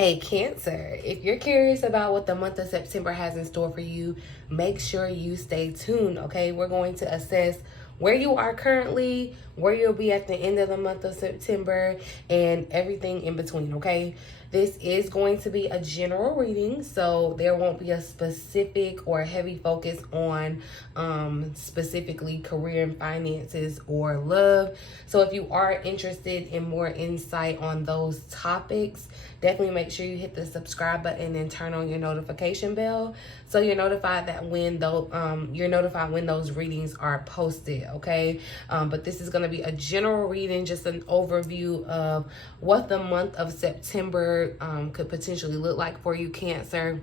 Hey Cancer, if you're curious about what the month of September has in store for you, make sure you stay tuned, okay? We're going to assess where you are currently, where you'll be at the end of the month of September, and everything in between, okay? This is going to be a general reading, so there won't be a specific or heavy focus on specifically career and finances or love. So if you are interested in more insight on those topics, definitely make sure you hit the subscribe button and turn on your notification bell so you're notified that when those readings are posted, okay? But this is going to be a general reading, just an overview of what the month of September could potentially look like for you, Cancer.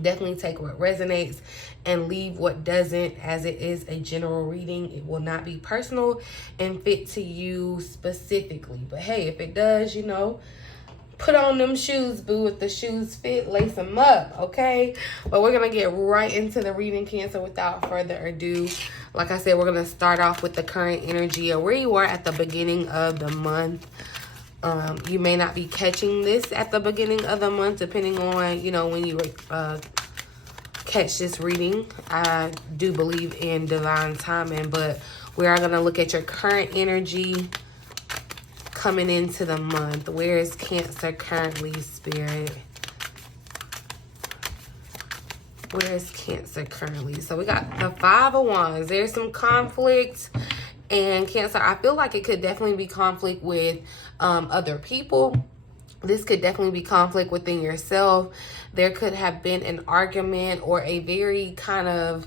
Definitely take what resonates and leave what doesn't, as it is a general reading. It will not be personal and fit to you specifically. But hey, if it does, you know, put on them shoes, boo. If the shoes fit, lace them up, okay? But we're going to get right into the reading, Cancer, without further ado. Like I said, we're going to start off with the current energy of where you are at the beginning of the month. You may not be catching this at the beginning of the month, depending on, you know, when you catch this reading. I do believe in divine timing, but we are going to look at your current energy coming into the month. Where is Cancer currently, Spirit? Where is Cancer currently? So we got the Five of Wands. There's some conflict. And Cancer, I feel like it could definitely be conflict with other people. This could definitely be conflict within yourself. There could have been an argument or a very kind of,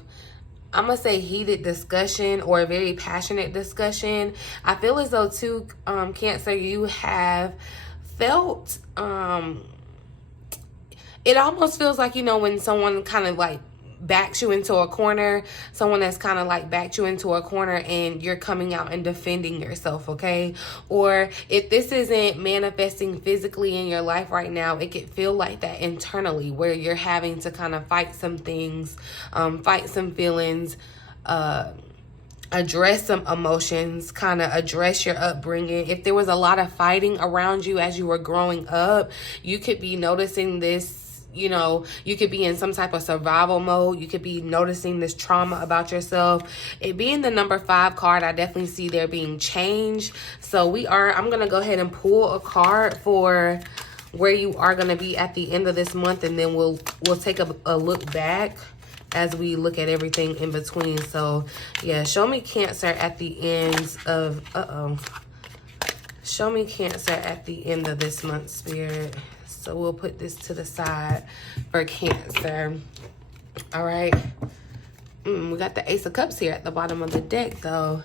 I'm going to say, heated discussion or a very passionate discussion. I feel as though, too, Cancer, you have felt, it almost feels like, you know, when someone kind of like backs you into a corner, someone that's kind of like backed you into a corner and you're coming out and defending yourself, okay? Or if this isn't manifesting physically in your life right now, it could feel like that internally, where you're having to kind of fight some things, fight some feelings, address some emotions, kind of address your upbringing. If there was a lot of fighting around you as you were growing up, you could be noticing this. You know, you could be in some type of survival mode. You could be noticing this trauma about yourself. It being the number 5 card, I definitely see there being change. So I'm going to go ahead and pull a card for where you are going to be at the end of this month. And then we'll take a look back as we look at everything in between. So yeah, show me Cancer at the end of, show me Cancer at the end of this month, Spirit. So we'll put this to the side for Cancer. All right. We got the Ace of Cups here at the bottom of the deck, though.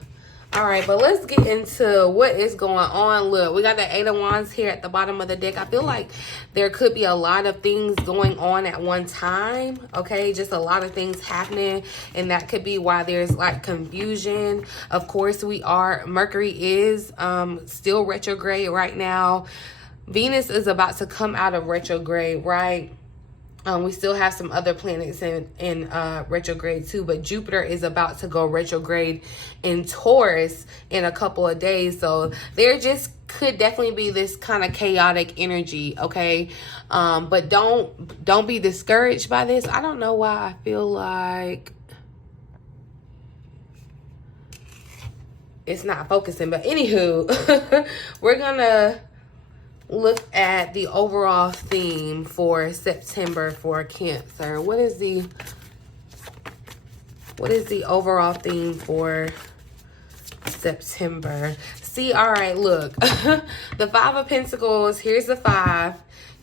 All right, but let's get into what is going on. Look, we got the Eight of Wands here at the bottom of the deck. I feel like there could be a lot of things going on at one time, okay? Just a lot of things happening, and that could be why there's like confusion. Of course, Mercury is still retrograde right now. Venus is about to come out of retrograde, right? We still have some other planets in retrograde too, but Jupiter is about to go retrograde in Taurus in a couple of days. So there just could definitely be this kind of chaotic energy, okay? But don't be discouraged by this. I don't know why I feel like it's not focusing, but anywho, we're gonna look at the overall theme for September for Cancer. What is the overall theme for September? See, all right, look. The Five of Pentacles, here's the 5.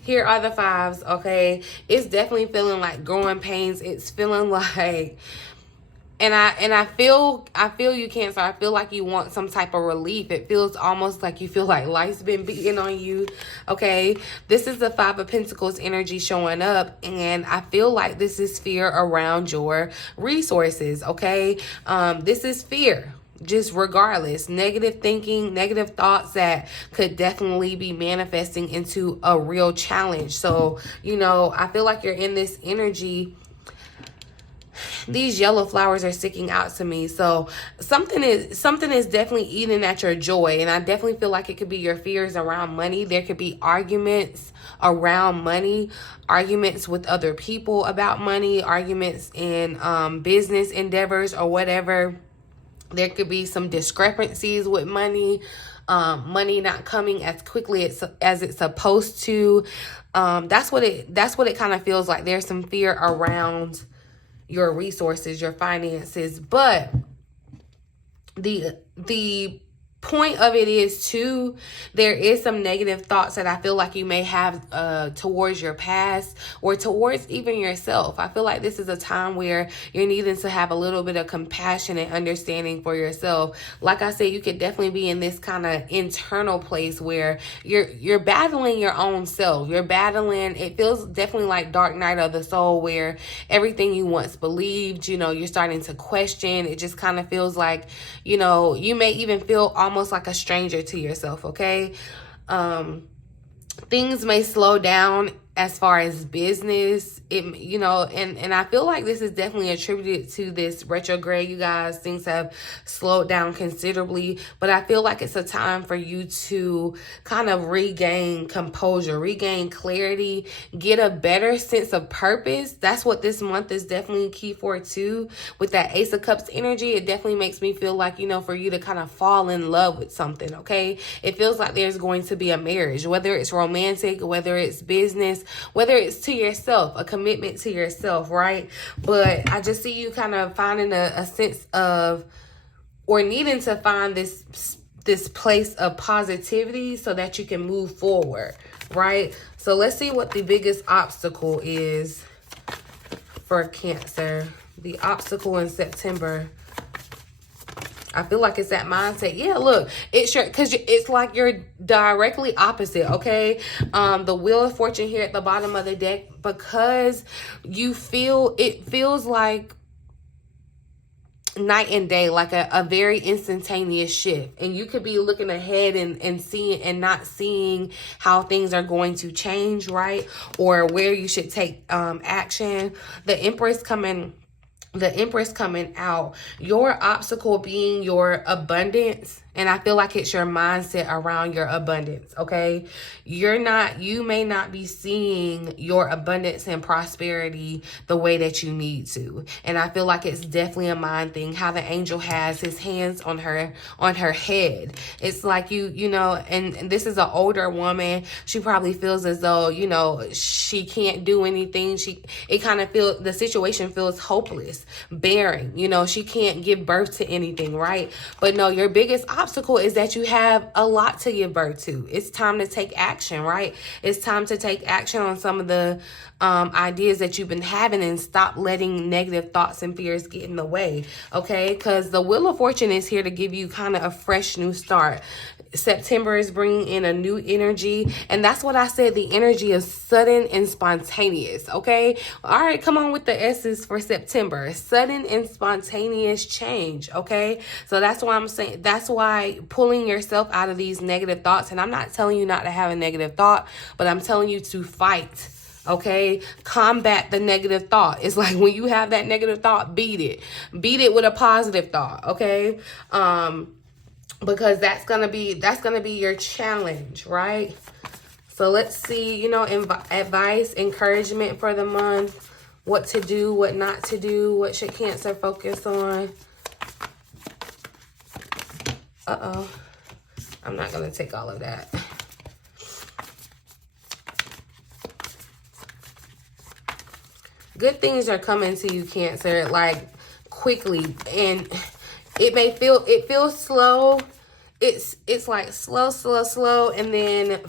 Here are the 5s, okay? It's definitely feeling like growing pains. It's feeling like, and I feel you, Cancer. I feel like you want some type of relief. It feels almost like you feel like life's been beating on you, okay? This is the 5 of Pentacles energy showing up, and I feel like this is fear around your resources, okay? This is fear. Just regardless, negative thinking, negative thoughts that could definitely be manifesting into a real challenge. So, you know, I feel like you're in this energy these yellow flowers are sticking out to me. So something is definitely eating at your joy. And I definitely feel like it could be your fears around money. There could be arguments around money, arguments with other people about money, arguments in business endeavors or whatever. There could be some discrepancies with money, money not coming as quickly as it's supposed to. That's what it kind of feels like. There's some fear around your resources, your finances, but the point of it is too, there is some negative thoughts that I feel like you may have towards your past or towards even yourself. I feel like this is a time where you're needing to have a little bit of compassion and understanding for yourself. Like I said, you could definitely be in this kind of internal place where you're battling your own self. You're battling, it feels definitely like dark night of the soul, where everything you once believed, you know, you're starting to question. It just kind of feels like, you know, you may even feel almost like a stranger to yourself, okay? Things may slow down as far as business, you know, and I feel like this is definitely attributed to this retrograde, you guys. Things have slowed down considerably, but I feel like it's a time for you to kind of regain composure, regain clarity, get a better sense of purpose. That's what this month is definitely key for too. With that Ace of Cups energy, it definitely makes me feel like, you know, for you to kind of fall in love with something, okay? It feels like there's going to be a marriage, whether it's romantic, whether it's business, whether it's to yourself, a commitment to yourself, right? But I just see you kind of finding a sense of, or needing to find this place of positivity so that you can move forward, right? So let's see what the biggest obstacle is for Cancer. The obstacle in September. I feel like it's that mindset. Yeah, look, it's your, because it's like you're directly opposite, okay? The Wheel of Fortune here at the bottom of the deck, because you feel, it feels like night and day, like a very instantaneous shift. And you could be looking ahead and seeing and not seeing how things are going to change, right? Or where you should take action. The Empress coming out, your obstacle being your abundance. And I feel like it's your mindset around your abundance, okay? You may not be seeing your abundance and prosperity the way that you need to. And I feel like it's definitely a mind thing, how the angel has his hands on her head. It's like you know, and this is an older woman. She probably feels as though, you know, she can't do anything. It kind of feels, the situation feels hopeless, barren. You know, she can't give birth to anything, right? But no, your biggest obstacle is that you have a lot to give birth to. It's time to take action, right? It's time to take action on some of the ideas that you've been having and stop letting negative thoughts and fears get in the way, okay? Because the Wheel of Fortune is here to give you kind of a fresh new start. September is bringing in a new energy, and that's what I said, the energy is sudden and spontaneous, okay? All right, come on with the S's for September. Sudden and spontaneous change, okay? So that's why I'm saying, that's why pulling yourself out of these negative thoughts, and I'm not telling you not to have a negative thought, but I'm telling you to fight, okay? Combat the negative thought. It's like when you have that negative thought, beat it with a positive thought, okay? Because that's gonna be your challenge, right? So let's see, you know, advice, encouragement for the month, what to do, what not to do, what should Cancer focus on. I'm not gonna take all of that. Good things are coming to you, Cancer, like quickly, and it feels slow. It's like slow, and then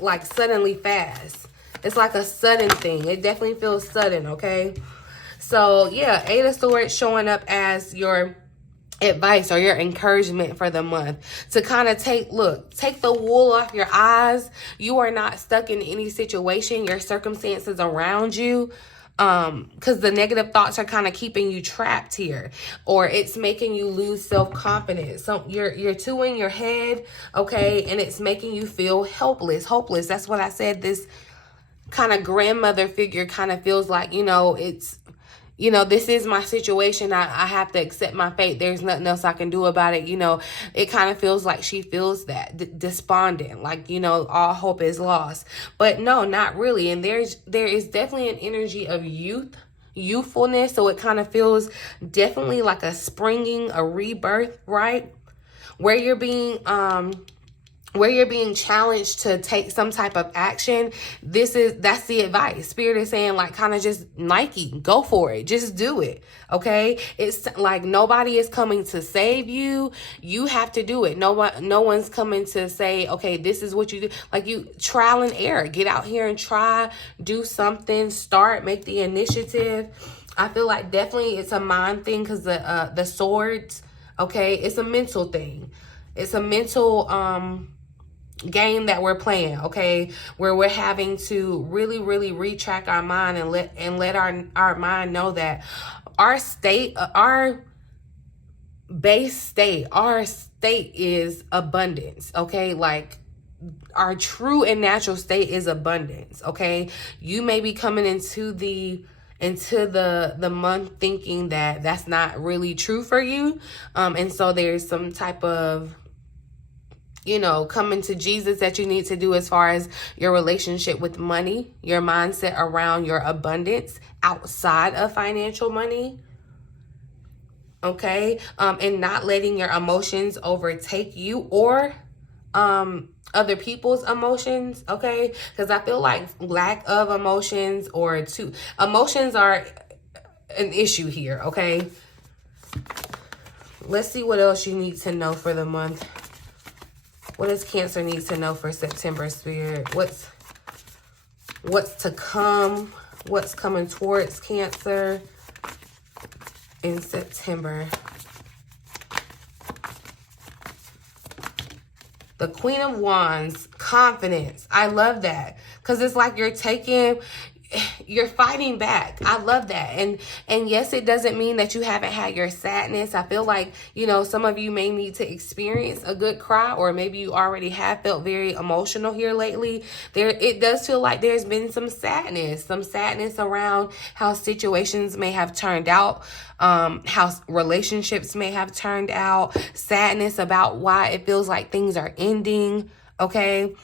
like suddenly fast. It's like a sudden thing. It definitely feels sudden, okay? So yeah, Eight of Swords showing up as your advice or your encouragement for the month to kind of take the wool off your eyes. You are not stuck in any situation, your circumstances around you, because the negative thoughts are kind of keeping you trapped here, or it's making you lose self-confidence. So you're too in your head, okay, and it's making you feel hopeless. That's what I said. This kind of grandmother figure kind of feels like, you know, it's, you know, this is my situation. I have to accept my fate. There's nothing else I can do about it. You know, it kind of feels like she feels that despondent, like, you know, all hope is lost. But no, not really. And there is definitely an energy of youthfulness. So it kind of feels definitely like a springing, a rebirth, right? Where you're being challenged to take some type of action. That's the advice. Spirit is saying, like, kind of just Nike, go for it. Just do it. Okay. It's like nobody is coming to save you. You have to do it. No one's coming to say, okay, this is what you do. Like, you trial and error, get out here and try, do something, start, make the initiative. I feel like definitely it's a mind thing, because the swords, okay, it's a mental thing. It's a mental, game that we're playing, okay, where we're having to really retrack our mind and let our mind know that our state, our base state, our state is abundance, okay? Like, our true and natural state is abundance, okay? You may be coming into the month thinking that that's not really true for you, and so there's some type of, you know, coming to Jesus that you need to do as far as your relationship with money, your mindset around your abundance outside of financial money. Okay. And not letting your emotions overtake you or other people's emotions. Okay. Because I feel like lack of emotions emotions are an issue here. Okay. Let's see what else you need to know for the month. What does Cancer need to know for September, Spirit? What's to come? What's coming towards Cancer in September? The Queen of Wands, confidence. I love that, because it's like you're fighting back. I love that. And yes, it doesn't mean that you haven't had your sadness. I feel like, you know, some of you may need to experience a good cry, or maybe you already have felt very emotional here lately. It does feel like there's been some sadness around how situations may have turned out, how relationships may have turned out, sadness about why it feels like things are ending. Okay.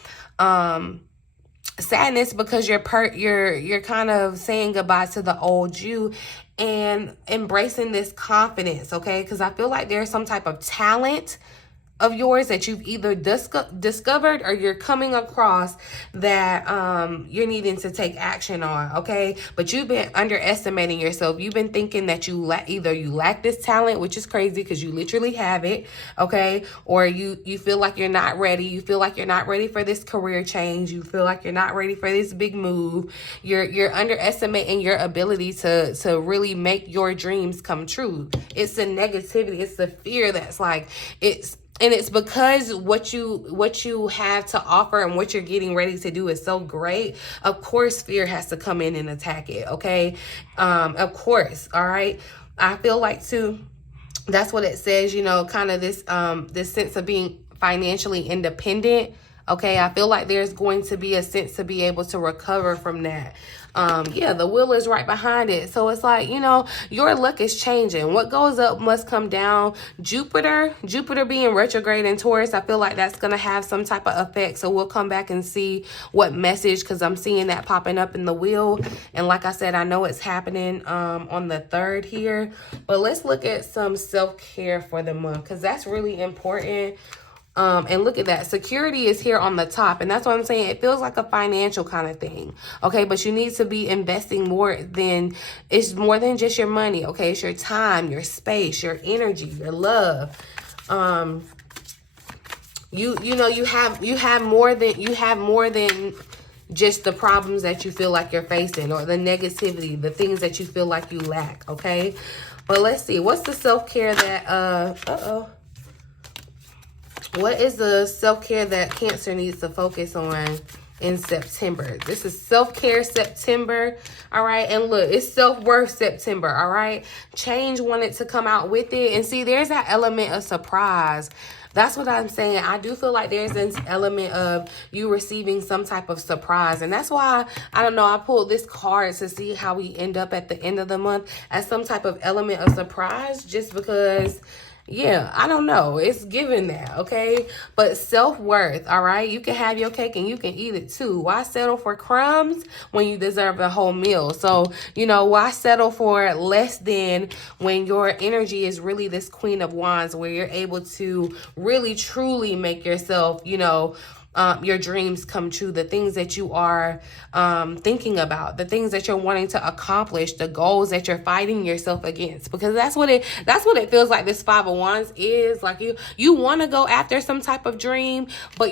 Sadness because you're kind of saying goodbye to the old you and embracing this confidence, okay? Because I feel like there's some type of talent of yours that you've either discovered or you're coming across that you're needing to take action on, okay? But you've been underestimating yourself. You've been thinking that either you lack this talent, which is crazy because you literally have it, okay? Or you feel like you're not ready. You feel like you're not ready for this career change. You feel like you're not ready for this big move. You're underestimating your ability to really make your dreams come true. It's the negativity. It's the fear that's like, and it's because what you have to offer and what you're getting ready to do is so great. Of course, fear has to come in and attack it, okay? Of course, all right? I feel like, too, that's what it says, you know, kind of this sense of being financially independent, okay? I feel like there's going to be a sense to be able to recover from that. Yeah, the wheel is right behind it. So it's like, you know, your luck is changing. What goes up must come down. Jupiter being retrograde in Taurus, I feel like that's going to have some type of effect. So we'll come back and see what message, because I'm seeing that popping up in the wheel. And like I said, I know it's happening on the 3rd here. But let's look at some self-care for the month, because that's really important. And look at that. Security is here on the top. And that's what I'm saying. It feels like a financial kind of thing. Okay. But you need to be investing it's more than just your money. Okay. It's your time, your space, your energy, your love. You have more than just the problems that you feel like you're facing, or the negativity, the things that you feel like you lack. Okay. But let's see. What's the self-care that, what is the self-care that Cancer needs to focus on in September? This is self-care September, all right? And look, it's self-worth September, all right? Change wanted to come out with it. And see, there's that element of surprise. That's what I'm saying. I do feel like there's this element of you receiving some type of surprise. And that's why, I don't know, I pulled this card to see how we end up at the end of the month as some type of element of surprise, just because, yeah, I don't know. It's given that, okay? But self-worth, all right? You can have your cake and you can eat it too. Why settle for crumbs when you deserve a whole meal? So, you know, why settle for less than when your energy is really this Queen of Wands, where you're able to really, truly make yourself, you know, your dreams come true, the things that you are thinking about, the things that you're wanting to accomplish, the goals that you're fighting yourself against, because that's what it feels like. This Five of Wands is like, you want to go after some type of dream, but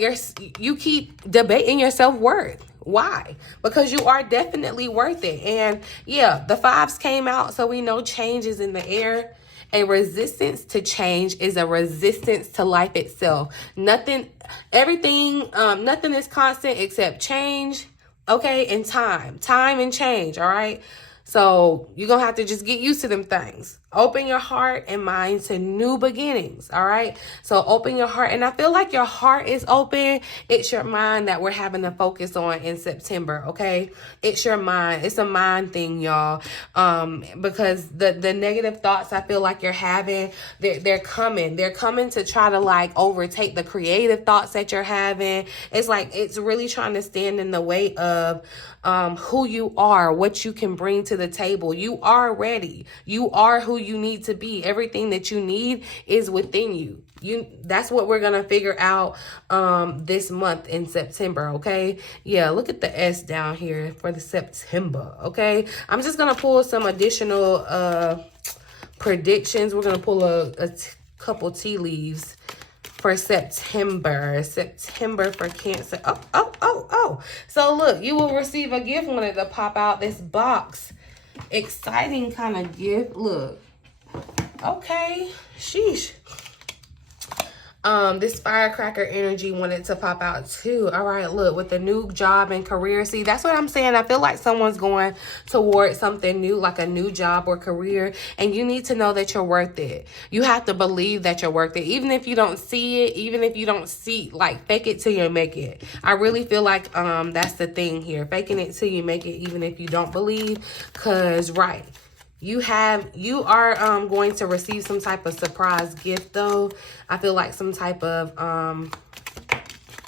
you keep debating your self-worth. Why? Because you are definitely worth it. And yeah, the fives came out, so we know change is in the air. A resistance to change is a resistance to life itself. Nothing is constant except change, okay, and time and change, all right? So you're going to have to just get used to them things. Open your heart and mind to new beginnings, all right? So open your heart. And I feel like your heart is open. It's your mind that we're having to focus on in September, okay? It's your mind. It's a mind thing, y'all. Because the negative thoughts I feel like you're having, they're coming. They're coming to try to like overtake the creative thoughts that you're having. It's like it's really trying to stand in the way of who you are, what you can bring to the table. You are ready. You are who you need to be. Everything that you need is within you. That's what we're gonna figure out this month in September, okay? Yeah, look at the S down here for the September, okay? I'm just gonna pull some additional predictions. We're gonna pull a couple tea leaves for September for Cancer. Oh. So look, you will receive a gift. Wanted to pop out this box. Exciting kind of gift. Look. Okay. Sheesh. This firecracker energy wanted to pop out too. All right, look, with the new job and career. See, that's what I'm saying. I feel like someone's going towards something new, like a new job or career, and you need to know that you're worth it. You have to believe that you're worth it, even if you don't see it, even if you don't see, like, fake it till you make it. I really feel like that's the thing here, faking it till you make it, even if you don't believe, because right. You are going to receive some type of surprise gift though. I feel like some type of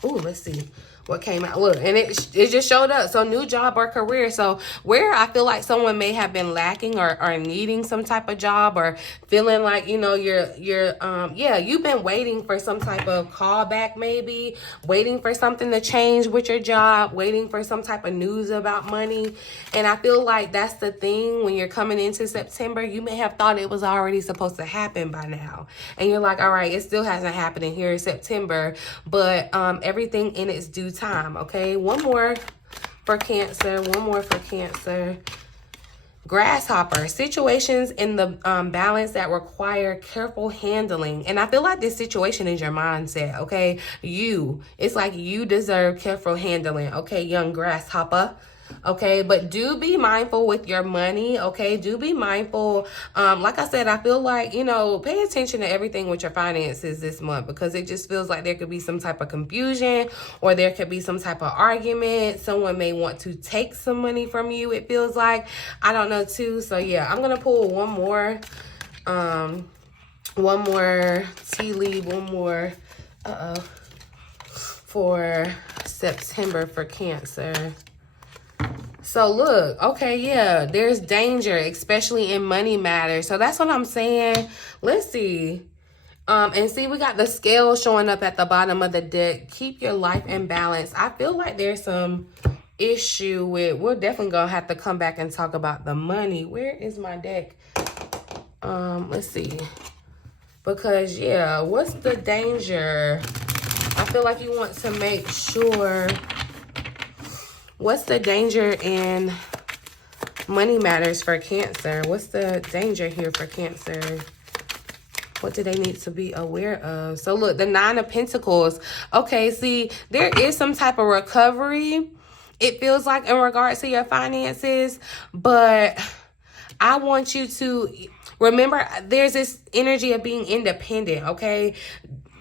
let's see what came out. Look, and it just showed up. So new job or career. So where I feel like someone may have been lacking or needing some type of job, or feeling like, you know, you've been waiting for some type of callback, maybe waiting for something to change with your job, waiting for some type of news about money. And I feel like that's the thing. When you're coming into September, you may have thought it was already supposed to happen by now, and you're like, all right, it still hasn't happened in here in September, but everything in its due time, okay? One more for Cancer. Grasshopper. Situations in the balance that require careful handling. And I feel like this situation is your mindset, okay? It's like you deserve careful handling, okay, young grasshopper. Okay, but do be mindful with your money, okay? Do be mindful. Like I said, I feel like, you know, pay attention to everything with your finances this month, because it just feels like there could be some type of confusion, or there could be some type of argument. Someone may want to take some money from you, it feels like. I don't know too. So yeah, I'm gonna pull one more tea leaf, for September for Cancer. So look, okay, yeah, there's danger, especially in money matters. So that's what I'm saying. Let's see. And see, we got the scale showing up at the bottom of the deck. Keep your life in balance. I feel like there's some issue with, we're definitely gonna have to come back and talk about the money. Where is my deck? Let's see. Because yeah, what's the danger? I feel like you want to make sure. What's the danger in money matters for Cancer? What's the danger here for Cancer? What do they need to be aware of? So look, the Nine of Pentacles. Okay, see, there is some type of recovery, it feels like, in regards to your finances. But I want you to remember, there's this energy of being independent, okay?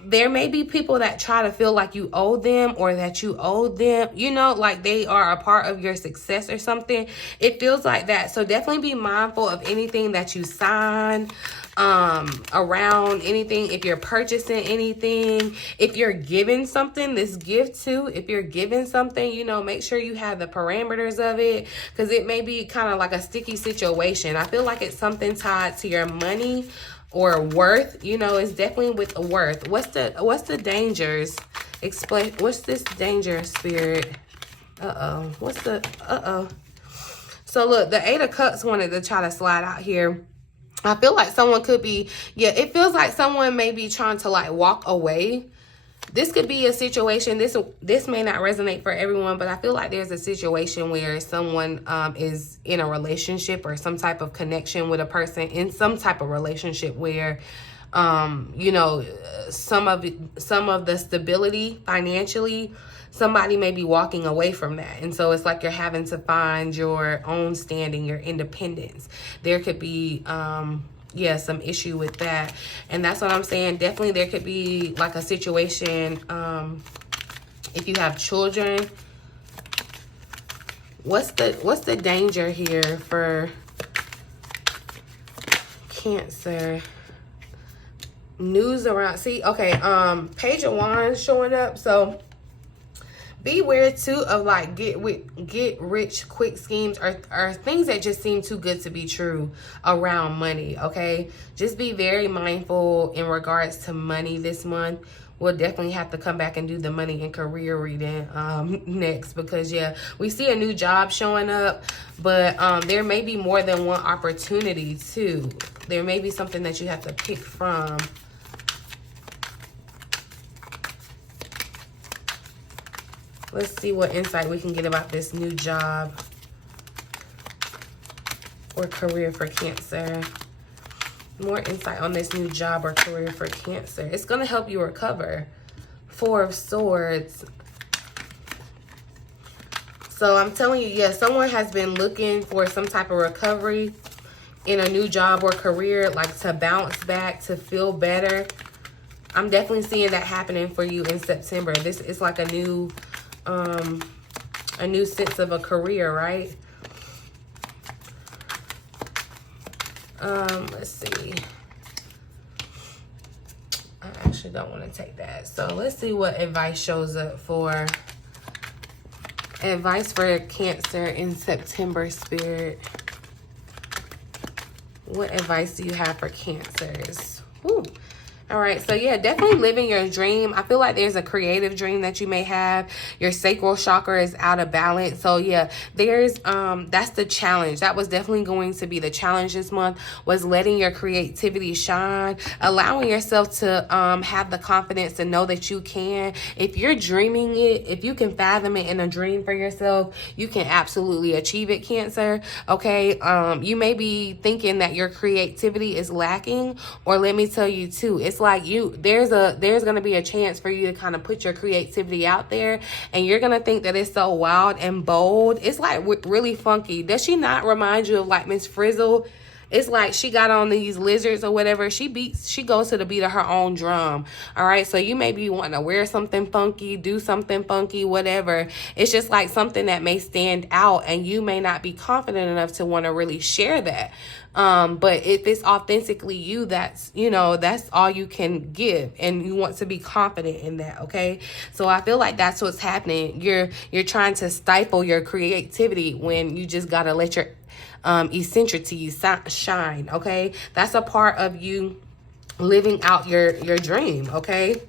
there may be people that try to feel like you owe them or that you owe them, you know, like they are a part of your success or something. It feels like that. So definitely be mindful of anything that you sign around anything. If you're purchasing anything, if you're giving something, this gift too, if you're giving something, you know, make sure you have the parameters of it, because it may be kind of like a sticky situation. I feel like it's something tied to your money or worth. You know, it's definitely with a worth. What's the dangers? Explain. What's this danger, Spirit? What's the So look, the 8 of Cups wanted to try to slide out here. I feel like someone could be, yeah, it feels like someone may be trying to like walk away. This could be a situation, this may not resonate for everyone, but I feel like there's a situation where someone is in a relationship or some type of connection with a person in some type of relationship where, you know, some of the stability financially, somebody may be walking away from that. And so it's like you're having to find your own standing, your independence. There could be, yeah, some issue with that. And that's what I'm saying. Definitely there could be like a situation, if you have children. What's the danger here for Cancer? News around, see, okay, Page of Wands showing up. So beware too of like get rich quick schemes or things that just seem too good to be true around money. Okay, just be very mindful in regards to money this month. We'll definitely have to come back and do the money and career reading next, because yeah, we see a new job showing up, but there may be more than one opportunity too. There may be something that you have to pick from. Let's see what insight we can get about this new job or career for Cancer. More insight on this new job or career for Cancer. It's going to help you recover. 4 of Swords. So I'm telling you, yeah, someone has been looking for some type of recovery in a new job or career, like to bounce back, to feel better. I'm definitely seeing that happening for you in September. This is like a new sense of a career, right? Let's see. I actually don't want to take that. So let's see what advice shows up for advice for Cancer in September, Spirit. What advice do you have for Cancers? Whew. All right, so yeah, definitely living your dream. I feel like there's a creative dream that you may have. Your sacral chakra is out of balance. So yeah, there's that's the challenge. That was definitely going to be the challenge this month, was letting your creativity shine, allowing yourself to have the confidence to know that you can. If you're dreaming it, if you can fathom it in a dream for yourself, you can absolutely achieve it, Cancer. Okay, you may be thinking that your creativity is lacking, or let me tell you too, it's like there's going to be a chance for you to kind of put your creativity out there, and you're going to think that it's so wild and bold. It's like really funky. Does she not remind you of like Miss Frizzle? It's like she got on these lizards or whatever. She goes to the beat of her own drum. All right. So you may be wanting to wear something funky, do something funky, whatever. It's just like something that may stand out, and you may not be confident enough to want to really share that. But if it's authentically you, that's, you know, that's all you can give, and you want to be confident in that. Okay. So I feel like that's what's happening. You're trying to stifle your creativity when you just got to let your eccentricities shine. Okay. That's a part of you living out your dream. Okay.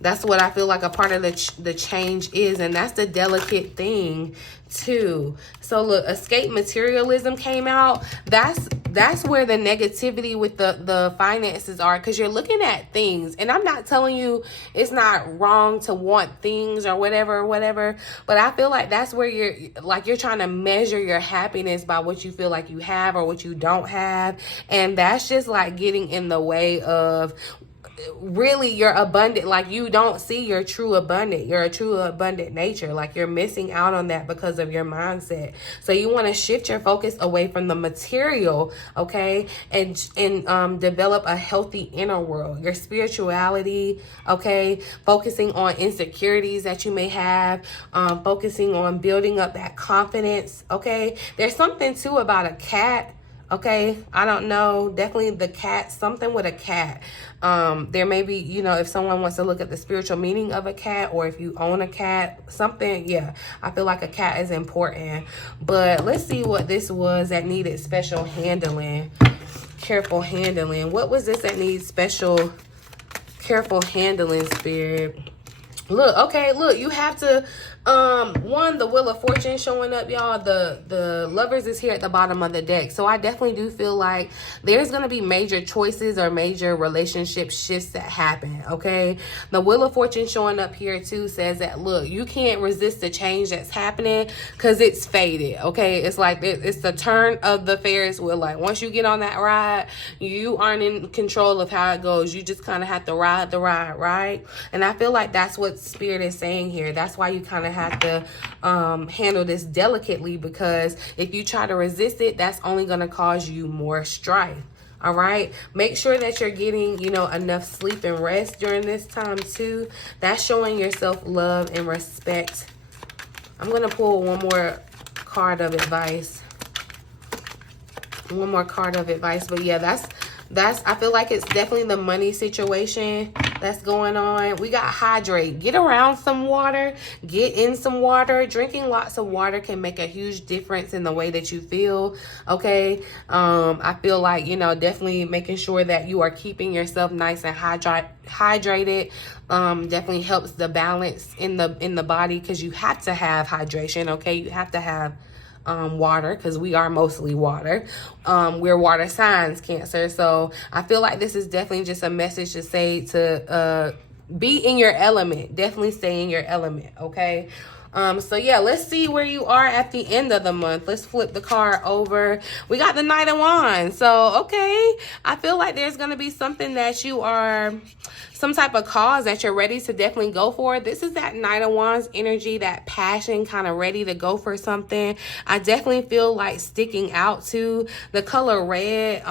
That's what I feel like a part of the change is. And that's the delicate thing too. So look, escape materialism came out. That's where the negativity with the finances are, because you're looking at things, and I'm not telling you it's not wrong to want things or whatever, but I feel like that's where you're trying to measure your happiness by what you feel like you have or what you don't have, and that's just like getting in the way of really you're abundant, like you don't see your true abundant, your true abundant nature, like you're missing out on that because of your mindset. So you want to shift your focus away from the material, okay, and develop a healthy inner world, your spirituality, okay, focusing on insecurities that you may have, focusing on building up that confidence, okay. There's something too about a cat. Okay, I don't know, definitely the cat, something with a cat. There may be, you know, if someone wants to look at the spiritual meaning of a cat, or if you own a cat, something, yeah, I feel like a cat is important. But let's see what this was that needed special handling, careful handling. What was this that needs special, careful handling, Spirit? Look, okay, look, you have to, one, the Wheel of Fortune showing up, y'all. The Lovers is here at the bottom of the deck. So I definitely do feel like there's going to be major choices or major relationship shifts that happen, okay? The Wheel of Fortune showing up here too says that, look, you can't resist the change that's happening because it's faded, okay? It's like it's the turn of the Ferris wheel. Like once you get on that ride, you aren't in control of how it goes. You just kind of have to ride the ride, right? And I feel like that's what Spirit is saying here. That's why you kind of have to handle this delicately, because if you try to resist it, that's only going to cause you more strife. All right, make sure that you're getting, you know, enough sleep and rest during this time too. That's showing yourself love and respect. I'm going to pull one more card of advice. One more card of advice. But yeah, that's I feel like it's definitely the money situation that's going on. We got hydrate. Get around some water. Get in some water. Drinking lots of water can make a huge difference in the way that you feel, okay? I feel like, you know, definitely making sure that you are keeping yourself nice and hydrated definitely helps the balance in the body, because you have to have hydration, okay? You have to have water, because we are mostly water. We're water signs, Cancer. So I feel like this is definitely just a message to say to be in your element. Definitely stay in your element, okay? So yeah, let's see where you are at the end of the month. Let's flip the card over. We got the Knight of Wands. So, okay, I feel like there's going to be something that you are, some type of cause that you're ready to definitely go for. This is that Knight of Wands energy, that passion, kind of ready to go for something. I definitely feel like sticking out to the color red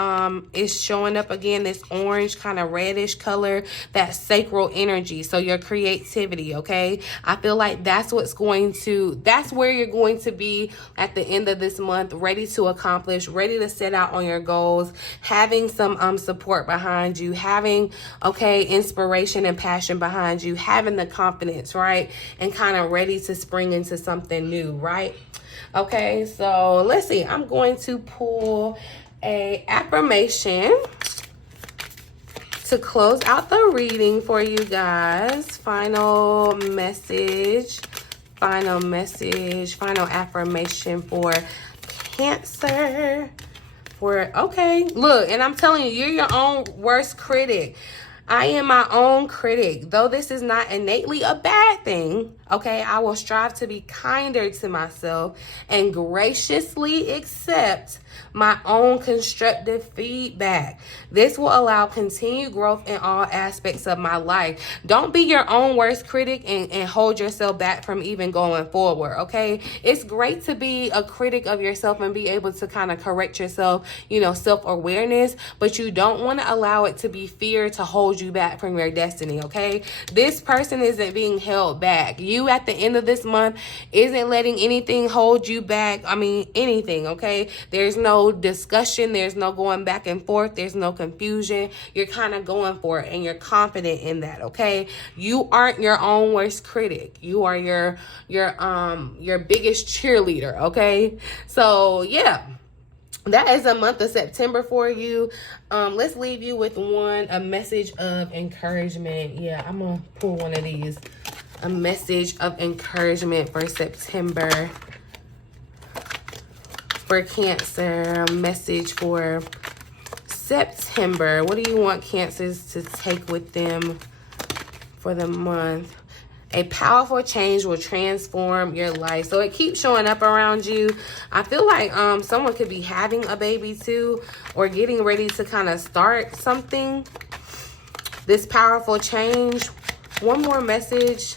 is showing up again, this orange kind of reddish color, that sacral energy. So your creativity, okay? I feel like that's what's that's where you're going to be at the end of this month, ready to accomplish, ready to set out on your goals, having some support behind you, having, okay, inspiration and passion behind you, having the confidence, right? And kind of ready to spring into something new, right? Okay, so let's see. I'm going to pull a affirmation to close out the reading for you guys. Final message, final affirmation for Cancer. Okay, look, and I'm telling you, you're your own worst critic. I am my own critic. Though this is not innately a bad thing, okay, I will strive to be kinder to myself and graciously accept my own constructive feedback. This will allow continued growth in all aspects of my life. Don't be your own worst critic and hold yourself back from even going forward, okay? It's great to be a critic of yourself and be able to kind of correct yourself, you know, self-awareness, but you don't want to allow it to be fear to hold you back from your destiny, okay? This person isn't being held back. You at the end of this month isn't letting anything hold you back. I mean, anything, okay? There's no discussion. There's no going back and forth. There's no confusion. You're kind of going for it and you're confident in that, okay? You aren't your own worst critic. You are your biggest cheerleader, okay? So, yeah. That is a month of September for you. Let's leave you with a message of encouragement. Yeah, I'm going to pull one of these. A message of encouragement for September. For Cancer, a message for September. What do you want Cancers to take with them for the month? A powerful change will transform your life. So it keeps showing up around you. I feel like someone could be having a baby too, or getting ready to kind of start something. this powerful change. One more message.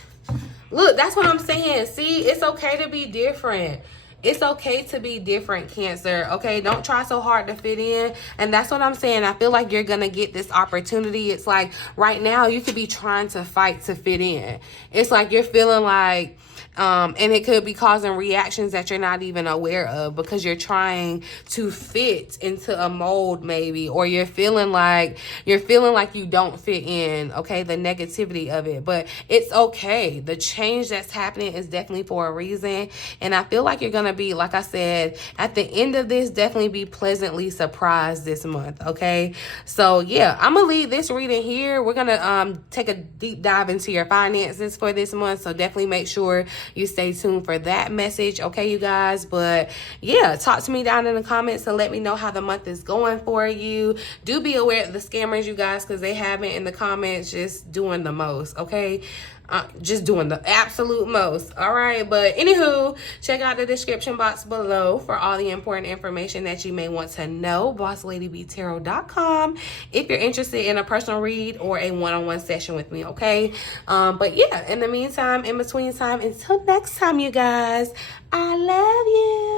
Look, that's what I'm saying. See, it's okay to be different. It's okay to be different, Cancer, okay? Don't try so hard to fit in. And that's what I'm saying. I feel like you're going to get this opportunity. It's like right now you could be trying to fight to fit in. It's like you're feeling like, and it could be causing reactions that you're not even aware of because you're trying to fit into a mold maybe, or you're feeling like you don't fit in, okay? The negativity of it, but it's okay. The change that's happening is definitely for a reason. And I feel like you're going to be, like I said, at the end of this, definitely be pleasantly surprised this month, okay? So yeah, I'm going to leave this reading here. We're going to take a deep dive into your finances for this month. So definitely make sure you stay tuned for that message, okay, you guys? But yeah, talk to me down in the comments and let me know how the month is going for you. Do be aware of the scammers, you guys, because they have it in the comments just doing the most, okay? Just doing the absolute most. All right, but anywho, check out the description box below for all the important information that you may want to know. BossLadyBtarot.com if you're interested in a personal read or a one-on-one session with me, okay? But yeah, in the meantime, in between time, until next time, you guys, I love you.